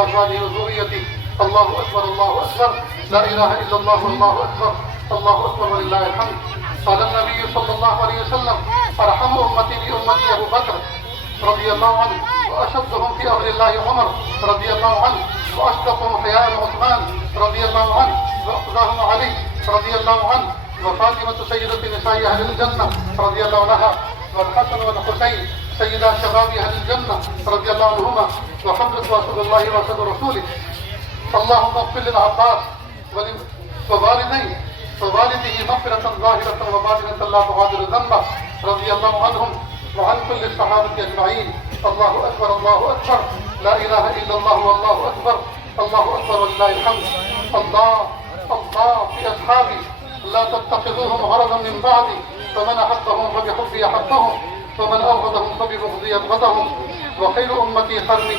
وأزواجه وذريته. الله أكبر الله أكبر، لا إله إلا الله والله أكبر، الله أكبر ولله الحمد. قال النبي صلى الله عليه وسلم: أرحم أمتي بأمتي أبو بكر رضي الله عنه، وأشدهم في أمر الله عمر رضي الله عنه، وأشدقهم حياء عثمان رضي الله عنه، وأقداهم علي رضي الله عنه، وفاطمة سيدة نساء أهل الجنة رضي الله عنها، والحسن والحسين سيدا شباب أهل الجنة رضي الله عنهما، وحمد رسول الله وسد رسوله. اللهم اغفر للعباس ووالده مغفرة ظاهرة وباطنة لا تغادر ذنبه رضي الله عنهم وعن كل الصحابة أجمعين. الله أكبر الله أكبر، لا إله إلا الله والله أكبر، الله أكبر ولله الحمد. الله في أصحابي لا تتخذوهم غرضا من بعدي، فمن أحبهم فبحبي أحبهم، ومن أبغضهم فببغضي أبغضهم، وخير أمتي قرني.